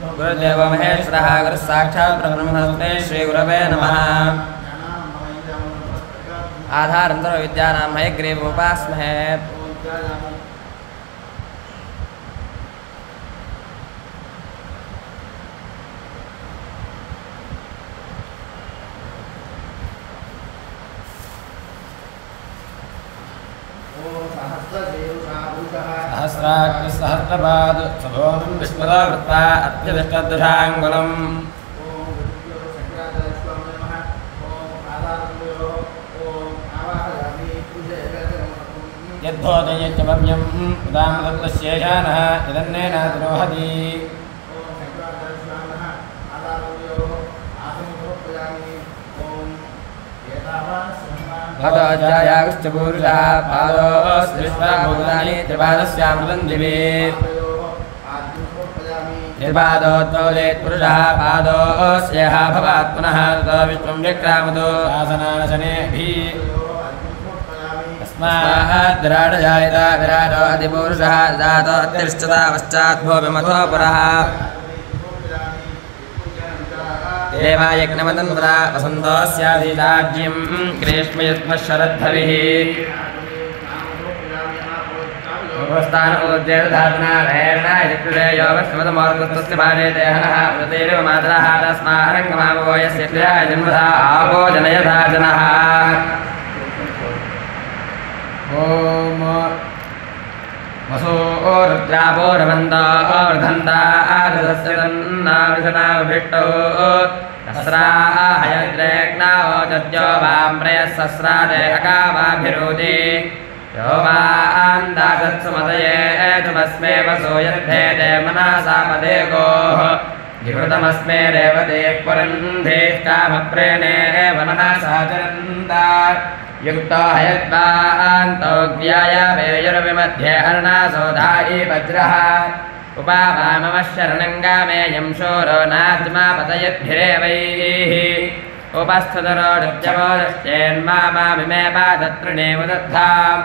गुरुदेव महेश्वरः गुरुः साक्षात् परब्रह्मस्मै श्रीगुरवे नमः। आधारं सर्वविद्यानां हयग्रीवमुपास्महे। सहस्राग्निसहस्रपाद सभोनं विश्वदावृत्ता अत्यधिष्ठदशाङ्गुलम् यद्धोदयच्चभव्यं उदामदत्तशेषानः यदन्नेनातिरोहति भगवजायागश्च पुरुषः पादोऽस्विश्वाभूतानि त्रिपादस्यामृतं दिवे निर्बाधोद्भवेत् पुरुषः पादोऽस्यः भवात् पुनः ततो विश्वं व्यक्रामतो शासनानशनेभिः तस्मात् विराटजायत विराटो अधिपुरुषः जातो अत्यर्ष्टता पश्चात् भूमिमतो पुरः देवायज्ञमतन्वरा वसन्तोऽस्याधिराज्यं ग्रीष्मयुष्मः शरद्धविः उपस्थानोद्यधातना नैर्नायकृतेयो वस्मतमोर्गस्तस्य पादे देहनः वृतेरिव मातरः तस्मारङ्गमावो यस्य क्रिया जन्मधा आपो जनयथा जनः ॐ वसो रुद्रापो रमन्तो वर्धन्ता आदस्य तन्नाविषणाभिष्टो तस्राहयद्रेग्नावो जज्जो वां प्रयःसस्रादे अकावाभिरोधि यो वान्दागत्सुमतये तुमस्मे वसो यद्धेदे मनसापदे गोः जिहृतमस्मे रेवतेः पुरन्धेः कामप्रेणे वनसाचरन्ता युक्तो हयद्वान्तोऽग्र्याय वेयुर्विमध्ये अर्णासोधायि वज्रः उपावाममशरणङ्गामेयं शूरो नाज्मापतयद्भिरेवैः उपस्थुतरो नृत्यमोदश्चेन्मामिमे पादतृणेव दद्धाम्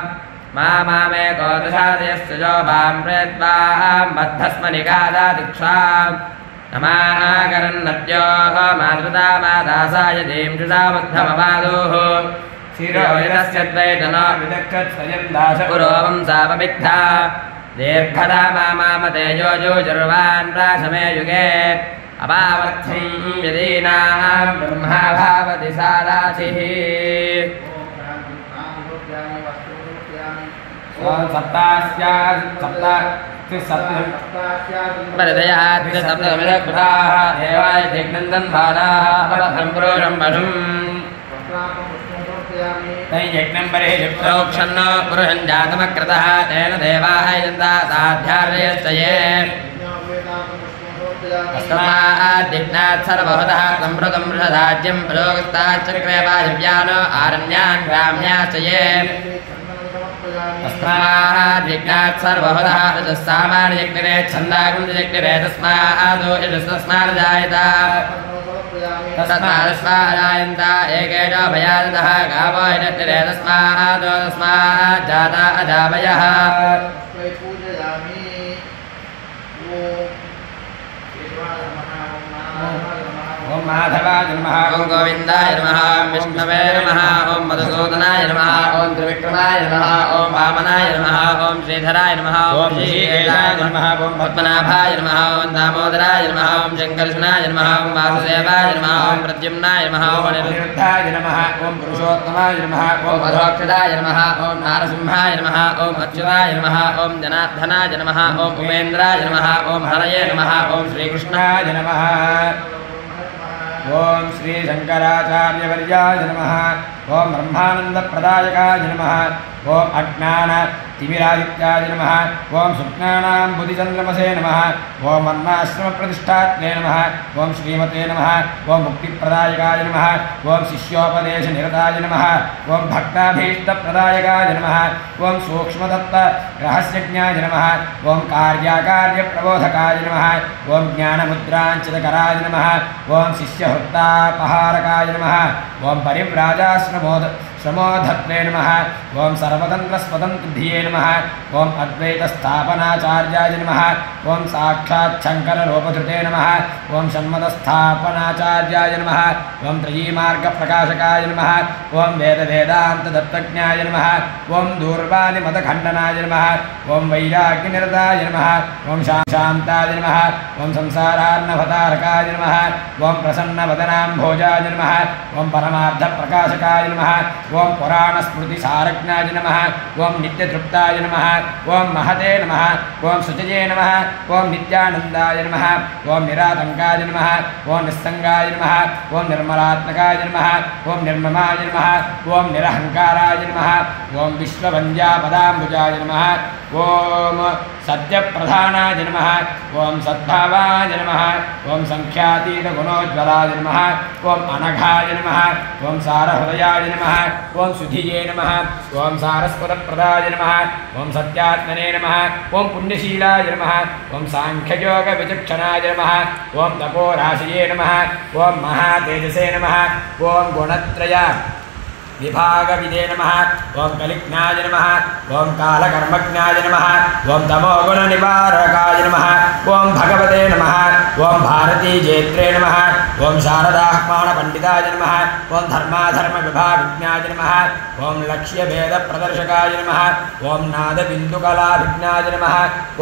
मामे कोदशादयस्य जोभां प्रेद्वां बद्धस्मनिकादादिक्षाम् नमाकरन्नद्योः मातृता मादासाय दींषुषाबद्धमपादोः शिरोयस्य द्वैतनो विदक्षत् स्वयं दासपुरोवं सापमिग्धा दीर्घदा मामते योजुर्वान् प्राशमे युगे अपावर्थं यदीनां ब्रह्मा भावति सादाचिः सप्तदयाः देवाय दिग्नन्दन् बालाः सम्प्रोषं पशुम् यज्ञं परिप्रोक्षन्नो पुरुषं जातमकृतः तेन देवाः यन्ता साध्यार्यश्च ये अस्माद्दिग्नात् सर्वभूतः सम्प्रतं वृषधाज्यं प्रयोगस्ताच्चक्रे वायव्यानो आरण्यान् ग्राम्याश्च ये अस्माद्दिग्नात् सर्वभूतः रजस्सामान्यज्ञरे छन्दाकुञ्जज्ञरे तस्मादो यजस्तस्मात् जायत तस्मादस्मादायन्ता एकेन भयादतः गावो हिरद्रे तस्मादो तस्मात् जाता अजावयः ॐ माधवाय नमः ॐ गोविन्दाय नमः ॐ विष्णवे नमः ॐ मधुसूदनाय नमः ॐ त्रिविक्रमाय नमः ॐ वामनाय नमः ॐ श्रीधराय नमः ॐ श्रीकेशाय नमः ॐ पद्मनाभाय नमः ॐ दामोदराय नमः ॐ शङ्कर्षणाय नमः ॐ वासुदेवाय नमः ॐ प्रद्युम्नाय नमः ॐ अनिरुद्धाय नमः ॐ पुरुषोत्तमाय नमः ॐ अधोक्षदाय नमः ॐ नारसिंहाय नमः ॐ अच्युताय नमः ॐ जनार्दनाय नमः ॐ उपेन्द्राय नमः ॐ हरये नमः ॐ श्रीकृष्णाय नमः ओम श्री शंकराचार्यवर्याय नमः ओम ब्रह्मानंदप्रदायकाय नमः ओम अज्ञान तिमिरादित्याय नमः ओम सुज्ञानां बुद्धिचन्द्रमसे नमः ओम वर्णाश्रमप्रतिष्ठात्रे नमः ओम श्रीमते नमः ओम मुक्तिप्रदायकाय नमः ओम शिष्योपदेशनिरताय नमः ओम भक्ताभीष्टप्रदायकाय नमः ओम सूक्ष्मतत्त्व रहस्यज्ञाय नमः ओम कार्याकार्यप्रबोधकाय नमः ओम ज्ञानमुद्राञ्चितकराय नमः ओम शिष्यहृत्तापहारकाय नमः ओम परिव्राजाश्रमोद समोधत्वे नमः ओम सर्वतन्त्रस्वतन्त्रधिये नमः ओम अद्वैतस्थापनाचार्याय नमः ओम साक्षात् शङ्कररूपधृते नमः ओम षण्मतस्थापनाचार्याय नमः ओम त्रयीमार्गप्रकाशकाय नमः ओम वेदवेदान्तदत्तज्ञाय नमः ओम दूर्वादिमतखण्डनाय नमः ओम वैराग्यनिरताय नमः ओम शान्ताय नमः ओम संसारार्णवतारकाय नमः ओम प्रसन्नवदनाम्भोजाय नमः ओम परमार्थप्रकाशकाय नमः ओम पुराणस्मृतिसारज्ञाय नमः ओम नित्यतृप्ताय नमः ओम महते नमः ओम शुचये नमः ओम नित्यानन्दाय नमः ओम निरातङ्काय नमः ओम निस्सङ्गाय नमः ओम निर्मलात्मकाय नमः ओम निर्ममाय नमः ओम निरहङ्काराय नमः ओम विश्ववन्द्यापदाम्बुजाय नमः ओम सत्यप्रधानाय नमः ओम सद्भावाय नमः ओम संख्यातीतगुणोज्ज्वलाय नमः ओम अनघाय नमः ओम सारहृदयाय नमः ओम सुधिये नमः ओम सारस्वतप्रदाय नमः ओम सत्यात्मने नमः ओम पुण्यशीलाय नमः ओम सांख्ययोगविचक्षणाय नमः ओम तपोराशये नमः ओम महातेजसे नमः ओम गुणत्रय विभागविदे नमः ओम कलिज्ञाय नमः ओम कालकर्मज्ञाय नमः ओम तमोगुणनिवारकाय नमः ओम भगवते नमः ओम भारतीजेत्रे नमः ओम शारदाह्मानपण्डिताय नमः ओम धर्माधर्मविभागज्ञाय नमः ओम लक्ष्यभेदप्रदर्शकाय नमः ओम नादबिन्दुकलाभिज्ञाय नमः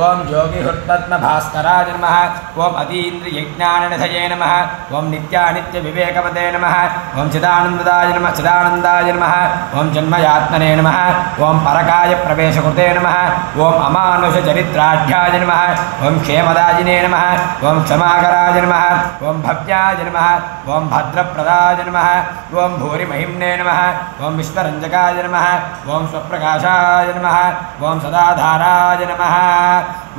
ओम योगिहृत्पद्मभास्कराय नमः ओम अतीन्द्रियज्ञाननिधये नमः ओम नित्यानित्यविवेकवते नमः ओम चिदानन्ददाय नमः चिदानन्दाय नमः ओम जन्मयात्मने नमः ओम परकाय प्रवेशकृते नमः ओम अमानुषचरित्राढ्याय नमः ओम क्षेमदायिने नमः ओम क्षमाकराय नमः ओम भव्याय नमः ओम भद्रप्रदाय नमः ओम भूरिमहिम्ने नमः ओम विश्वरञ्जकाय नमः ओम स्वप्रकाशाय नमः ओम सदाधाराय नमः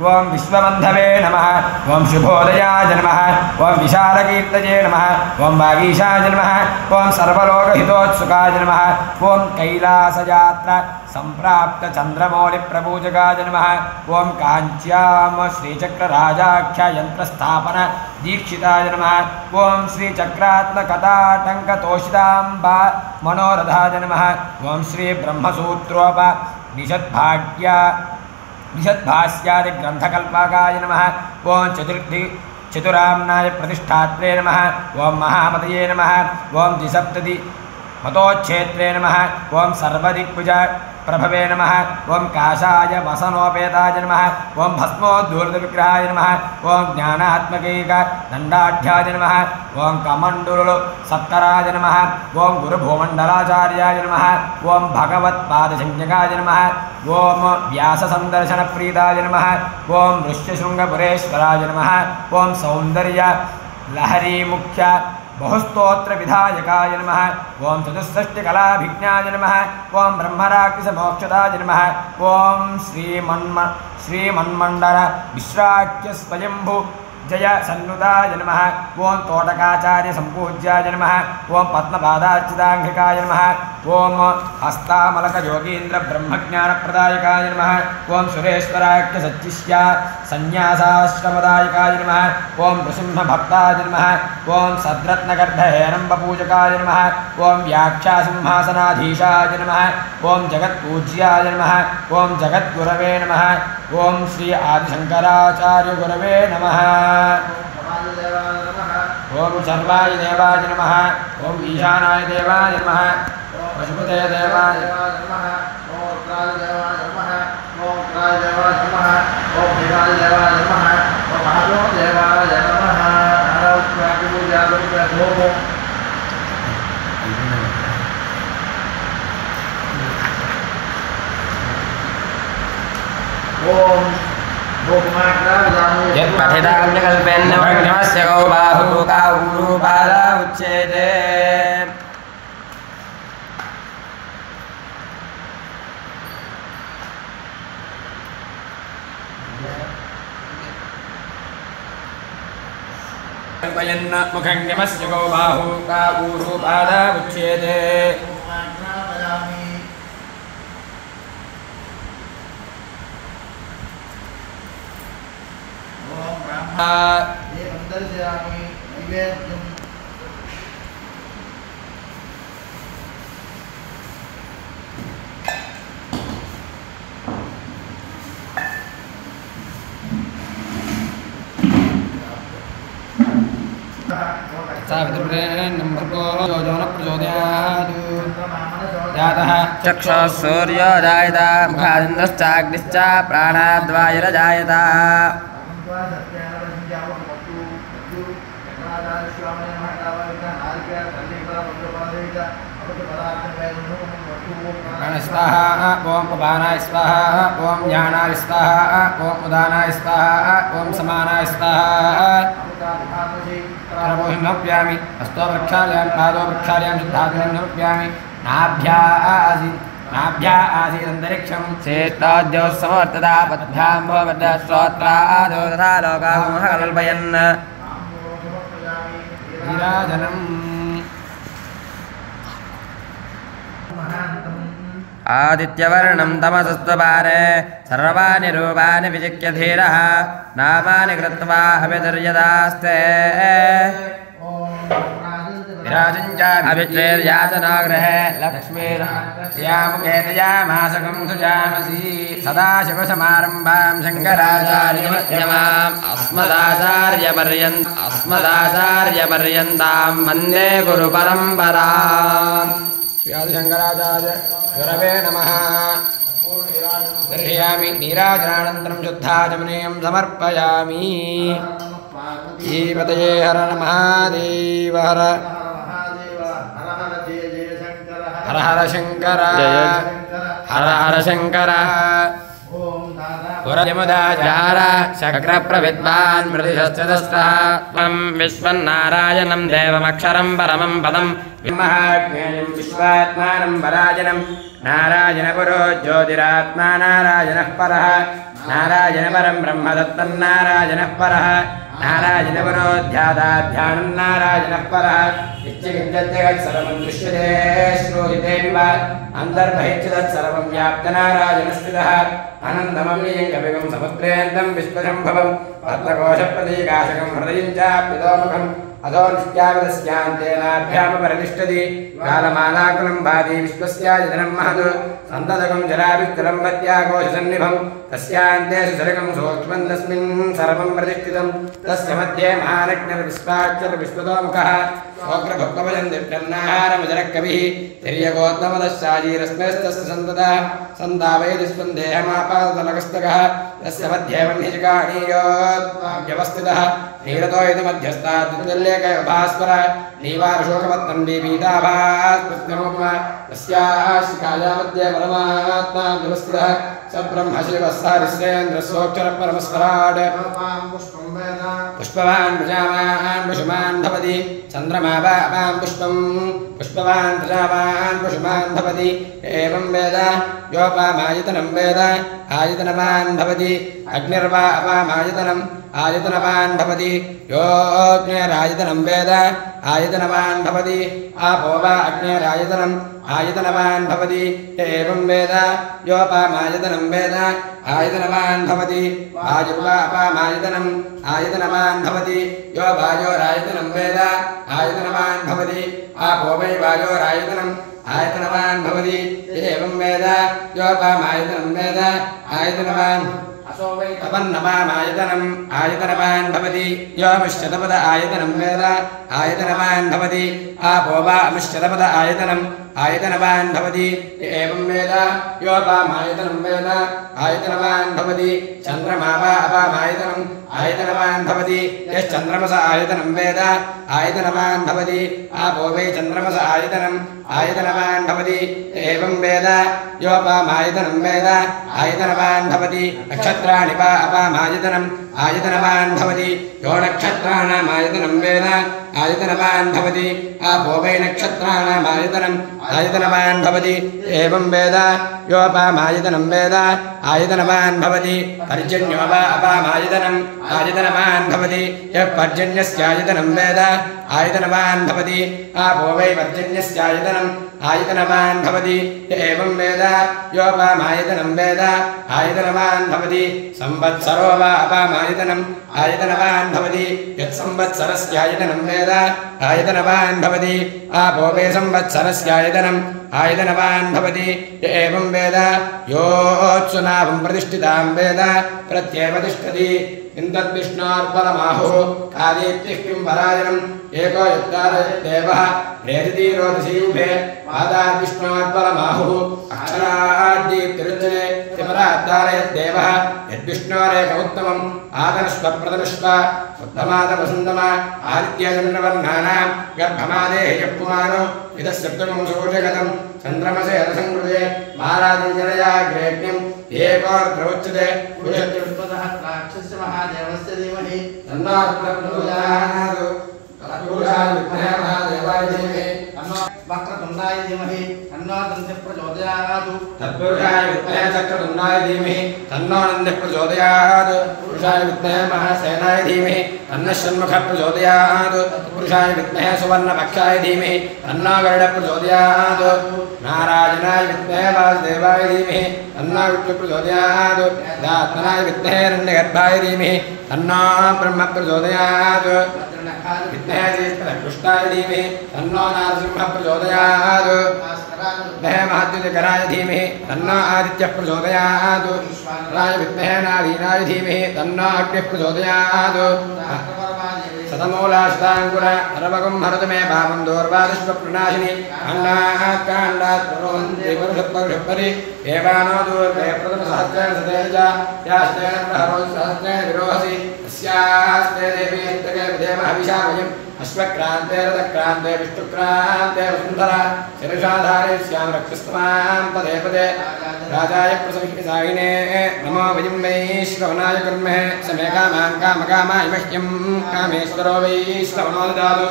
ओम विश्वबन्धवे नमः ओम शुभोदयाय नमः ओम विशालकीर्तये नमः ओम वागीशाय नमः ओम सर्वलोकहितोत्सुकाय नमः ओम कैलासयात्रा संप्राप्त चंद्रमौलिप्रपूजकाय नमः ओम कांच्याम श्रीचक्रराजाख्य यंत्रस्थापन दीक्षिताय नमः ओम श्रीचक्रात्मकटाटङ्कतोषिताम्बा मनोरथाय नमः ओम श्री ब्रह्मसूत्रोप निषद्भाष्यादिग्रन्थकल्पकाय नमः ओम चतुराम्नाय प्रतिष्ठात्रे नमः ओम महामतये नमः ओम द्विसप्तति मतोच्छेत्रे नमः ओम सर्वदिक्भुज प्रभवे नमः ओम काशाय वसनोपेताय नमः ओम भस्मोद्धूर्तविग्रहाय नमः ओम ज्ञानात्मकैक दण्डाढ्याय नमः ओम कमण्डलु सत्तराय नमः ओम गुरुभूमण्डलाचार्याय नमः ओम भगवत्पादसंज्ञकाय नमः ओम व्याससन्दर्शनप्रीताय नमः ओम ऋष्यशृङ्गपुरेश्वराय नमः ओम सौन्दर्य लहरीमुख्य बहुस्तोत्र विधायकाय नमः ओम चतुष्षष्टिकलाभिज्ञाय नमः ओम ब्रह्मराक्षसमोक्षदाय नमः ओम श्रीमन्मण्डल विश्राख्य स्वयंभु जय सन्नुताय नमः ओम तोटकाचार्य संपूज्याय नमः ओम पद्मपादार्चिताङ्घ्रिकाय नमः ओम हस्तामलक योगीन्द्र ब्रह्मज्ञानप्रदायकाय नमः ओम सुरेश्वराख्य सच्चिष्य संन्यासाश्रमदायकाय नमः ओम नृसिंहभक्ताय नमः ओम सद्रत्नगर्भहेरम्बपूजकाय नमः ओम व्याख्यासिंहासनाधीशाय नमः ओम जगत्पूज्याय नमः ओम जगद्गुरवे नमः ओम श्री आदिशंकराचार्य गुरवे नमः ओम सर्वाय देवाय नमः ओम ईशानाय देवाय नमः पशुपते देवाय नमः ओम रुद्राय देवाय नमः ओम रुद्राय देवाय नमः ओम भीमाय देवाय नमः ओम महादेव देवाय नमः नारायण पूजा करके धोबो ओम यत्पठिताग्निकल्पेन भग्नमस्य गौ बाहु काऊरु बाला उच्यते कल्पयन्न मुखङ्गमस्य गौ बाहु काऊरु बाला उच्यते सावित्रेण्यं भर्गो यो न प्रचोदयात् जातः चक्षुः सूर्यो जायता मुखादिन्द्रश्चाग्निश्च प्राणाद्वायुरजायत स्वाहा ओम उपानाय स्वाहा ओम ज्ञानाय स्वाहा ओम उदानाय स्वाहा ओम समानाय स्वाहा सर्वोहिमप्यामि हस्तो प्रक्षालयामि पादो प्रक्षालयामि शुद्धाग्निमप्यामि नाभ्या आसीदन्तरिक्षं चेताद्यो समवर्तता पद्भ्यां भवद् श्रोत्रादो तथा लोकागमः कल्पयन् विराजनम् आदित्यवर्णं तमसस्त्वपारे सर्वाणि रूपाणि विजिक्य धीरः नामानि कृत्वा अभिधर्यदास्ते अभिश्रेर्यातनाग्रहे लक्ष्मीर्यामुखेतयामासकं सुजामसि सदाशिवसमारम्भां शङ्कराचार्यमध्यमाम् अस्मदाचार्यपर्यन्तां वन्दे गुरुपरम्पराम् श्रीआदिशङ्कराचार्य गुरवे नमः दर्शयामि नीराजनानन्तरं शुद्धाचमनीयं समर्पयामि श्रीपतये हर महादेव हर हर शङ्कर हर हर शङ्कर पुरजमुदाचार शक्रप्रविद्वान् मृतिशस्त्रदस्त्रं विश्वन्नारायणं देवमक्षरं परमं पदं विमहाज्ञेयं विश्वात्मानं पराजनं नारायणपुरो ज्योतिरात्मा नारायणः परः नारायणपरं ब्रह्म दत्तन्नारायणः परः नारायणपरोध्यादाध्यानं नारायणः परः इच्छिकिञ्चत्सर्वं दृश्यते श्रूयते विवा अन्तर्बहिश्चिदत्सर्वं व्याप्तनारायणस्थितः अनन्तमव्ययं कविगं समुद्रेन्दं विश्वशम्भवं पद्मकोशप्रतीकाशकं हृदयं चाप्यतोमुखम् अधो नित्यावदस्यान्तेनाभ्यामपरितिष्ठति कालमालाकुलं भाति विश्वस्यायतनं महत् सन्ततकं जलावित्कुलं पत्याकोशसन्निभं तस्यान्ते सुसर्गं सूक्ष्मं तस्मिन् सर्वं प्रतिष्ठितं तस्य मध्ये महानग्नविश्वाक्षरविश्वतोमुखः सोग्रभक्तवजन्दिष्टन्नाहारमुजरः कविः तिर्यगोत्तमदश्चाजीरस्मेस्तस्य सन्ततः सन्तावयति स्वं देहमापादतलकस्तकः तस्य मध्ये वह्निजगाणीयोऽवस्थितः नीरतो इति मध्यस्थाद्वितल्यकभास्वर नीवारशोकपत्रं बीपीताभास्पत्यमोपमा तस्याः शिखायामध्ये परमात्मा व्यवस्थितः स ब्रह्मशिवः सारिश्रेन्द्रस्योक्षरपरमस्वराट् पुष्पवान् प्रजावान् पुष्मान् भवति चन्द्रमा वां पुष्पं पुष्पवान् प्रजावान् पुष्मान् भवति एवं वेद योपामायतनं वेद आयतनवान् भवति अग्निर्वा अपामायतनम् आयतनवान् भवति योऽग्निरायतनं वेद आयतनवान् भवति आपो वा अग्निरायतनम् आयतनवान् भवति एवं वेद योपामायतनं वेद आयतनवान् भवति वायुर्वा अपामायतनम् आयतनवान् भवति यो वायोरायतनं वेद आयतनवान् भवति आपो वै वायोरायतनम् आयतनवान् भवति एवं वेद योपामायतनं वेद आयतनवान् तपन्नवामायतनम् आयतनवान् भवति योऽमुष्यतपद आयतनं वेद आयतनवान् भवति आपो वा अमुष्यतपद आयतनम् आयतनवान् भवति एवं वेद योपामायतनं वेद आयतनवान् भवति चन्द्रमा वा अपामायतनम् आयतनवान् भवति यश्चन्द्रमस आयतनं वेद आयतनवान् भवति आपो वै चन्द्रमस आयतनम् आयतनवान् भवति एवं वेद योपामायतनं वेद आयतनवान् भवति नक्षत्राणि वा अपामायतनम् आयतनवान् भवति यो नक्षत्राणाम् आयतनं वेद आयतनवान् भवति आपो वै नक्षत्राणाम् आयतनम् आयतनवान् भवति एवं वेद योपामायतनं वेद आयतनवान् भवति पर्जन्यो वा अपामायतनम् आयतनवान् भवति यः पर्जन्यस्यायतनं वेद आयतनवान् भवति आपो वै पर्जन्यस्यायतनम् आयतनवान् भवति एवं वेद योपामायतनं वेद आयतनवान् भवति संवत्सरो वा अपामायतनम् आयतनवान् भवति यत्संवत्सरस्यायतनं वेद आयतनवान् भवति आपो वै संवत्सरस्यायतनम् आयतनवान् भवति एवं वेद योऽत्सुनाभं प्रतिष्ठितां वेद प्रत्येव तिष्ठति इन्दद्विष्णोर्बलमाहुः आदित्यः किं परायणम् एको युक्तारयद्देवः प्रेरितीरोदसीयुभे पादाद्विष्णोर्बलमाहुः अक्षराद्दीप्तिरुच्यते त्रिपराद्धारयद्देवः यद्विष्णोरेकमुत्तमम् आदनश्वप्रदनुष्व उत्तमादवसुन्दमा आदित्यचन्द्रवर्णानां गर्भमादेः यः पुमानो इतः सप्तमं सूर्यगतम् चन्द्रमसे रसंकृते महाराजञ्जनयाग्रेग्निम् एकोर्ध्वोच्यते पुरुषत्युत्पतः राक्षस्य महादेवस्य धीमहि तन्नो प्रचोदयात् तत्पुरुषाय विद्महे महादेवाय धीमहि तन्नो वक्रतुण्डाय धीमहि तन्नो दन्तः प्रचोदयात् तत्पुरुषाय विद्महे चक्रतुण्डाय धीमहि तन्नो नन्दः प्रचोदयात् पुरुषाय विद्महे महासेनाय धीमहि तन्नः षण्मुखः प्रचोदयात् पुरुषाय विद्महे सुवर्णपक्षाय धीमहि तन्नो गरुडः प्रचोदयात् नारायणाय विद्महे वासुदेवाय धीमहि तन्नो विष्णुः प्रचोदयात् वेदात्मनाय विद्महे हिरण्यगर्भाय धीमहि तन्नो ब्रह्म प्रचोदयात् विद्महे कृष्णाय धीमहि तन्नो नारसिंहः प्रचोदयात् विद्महे महद्युतिकराय धीमहि तन्नो आदित्यः प्रचोदयात् राय विद्महे नालीनाय धीमहि तन्नो अग्निः प्रचोदयात् सतमूलाष्टाङ्कुर अरवगं हरतु मे भावं दोर्वादिष्वप्रणाशिनि अण्डात् काण्डात् प्ररोहन्ति परुषपरि एवानो दूर्वे प्रथमसहस्रेण सतेन च यास्तेन प्रहरोत्सहस्रेण विरोहसि तस्यास्ते देवी इत्यगे विधेम हविषा वयम् अश्वक्रान्ते रथक्रान्ते विष्णुक्रान्ते वसुन्धरा शिरसाधारे स्यां रक्षस्तमां पदे पदे राजाय प्रसंहितायिने नमो वयं वै श्रवणाय कर्महे समे कामान् कामकामाय मह्यं कामेश्वरो वै श्रवणो ददातु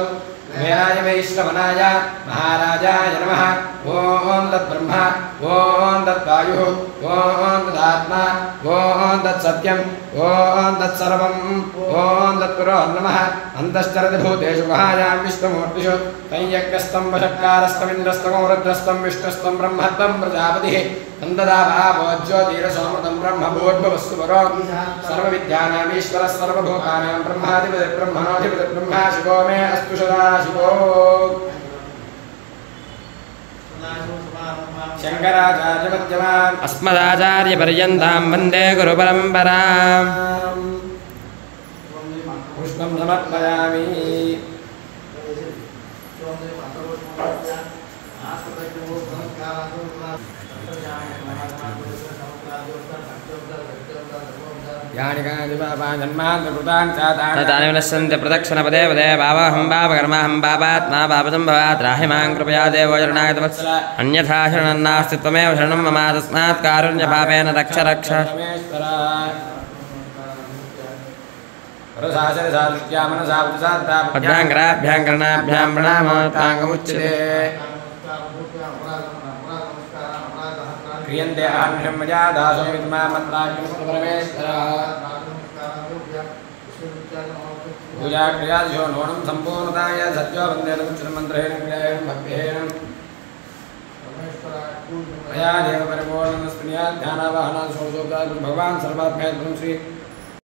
मेनाय वै श्रवणाय महाराजाय नमः ॐ तद्ब्रह्मा ॐ तद्वायुः ॐ तदात्मा ॐ तत्सत्यम् ॐ तत्सर्वम् ॐ तत्पुरो नमः अन्तश्चरति भूतेषु गुहायां विश्वमूर्तिषु तञ्यज्ञस्तं वषट्कारस्तमिन्द्रस्तं रुद्रस्तं विष्णुस्तं ब्रह्मत्वं प्रजापतिः तन्ददाभावोज्योतिरसोमृतं ब्रह्मभूर्भुवस्सु परो सर्वविद्यानामीश्वरः सर्वभूतानां ब्रह्माधिपतिर्ब्रह्मणोऽधिपतिर्ब्रह्मा शिवो मे अस्तु सदाशिवो शङ्कराचार्यमध्यमाम् अस्मदाचार्यपर्यन्तां वन्दे गुरुपरम्पराम् पुष्पं समर्पयामि तानि विनश्यन्ति प्रदक्षिणपदे पदे भावाहं भावकर्माहं भावात्मा भावसम्भवात् राहिमां कृपया देवो शरणागत वत्सल अन्यथा शरणं नास्ति त्वमेव शरणं मम तस्मात् कारुण्यभावेन रक्ष रक्ष पद्भ्यां करणाभ्यां प्रणामोत्ताङ्गमुच्यते क्रियन्ते अहं मया दासो परमेश्वरः पूजा क्रियादिशो नोणं सम्पूर्णताय सत्यो वन्देतमुच्यमन्त्रेण क्रियायं भक्तेन मया देव परिपूर्णं स्मृत्या ध्यानावाहनान् षोडशोपचारं भगवान् सर्वात्मैकं श्री